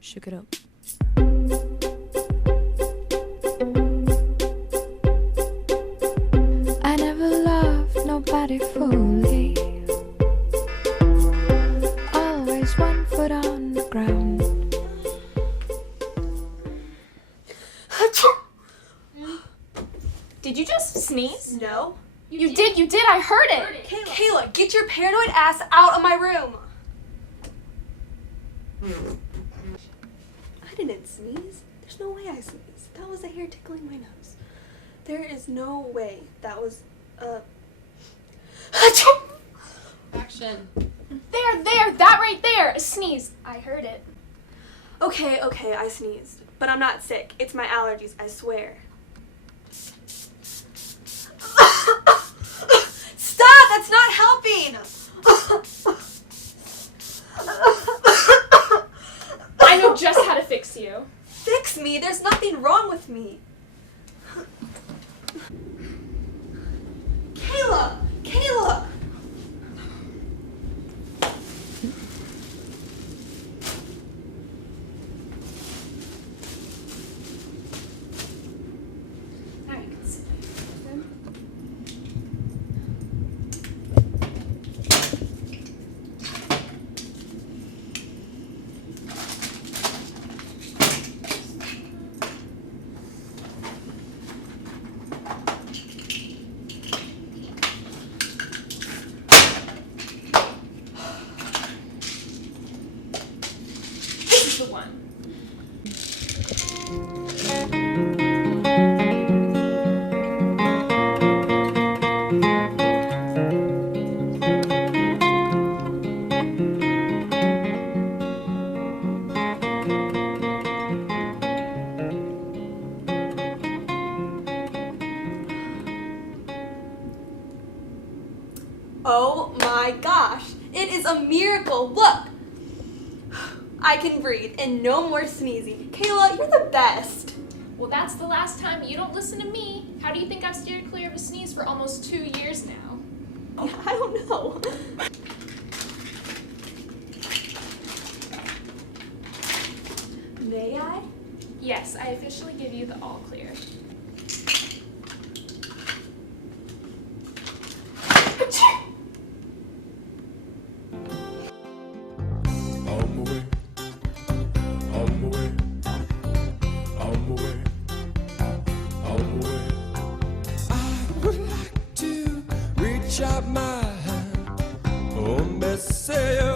shook it up. I never loved nobody fully. Always one foot on the ground. Did you just sneeze? No. You did, I heard it. Kayla, get your paranoid ass out of my room. I didn't sneeze. There's no way I sneezed. That was a hair tickling my nose. There is no way that was Action. There, that right there, a sneeze. I heard it. Okay, I sneezed. But I'm not sick. It's my allergies, I swear. Stop! That's not helping! I know just how to fix you. Fix me! There's nothing wrong with me. Kayla! Now you can sit. This is the one. Oh my gosh! It is a miracle! Look! I can breathe and no more sneezing. Kayla, you're the best! Well, that's the last time you don't listen to me. How do you think I've steered clear of a sneeze for almost 2 years now? Yeah, I don't know. May I? Yes, I officially give you the all clear. Out my hand, oh, Messiah.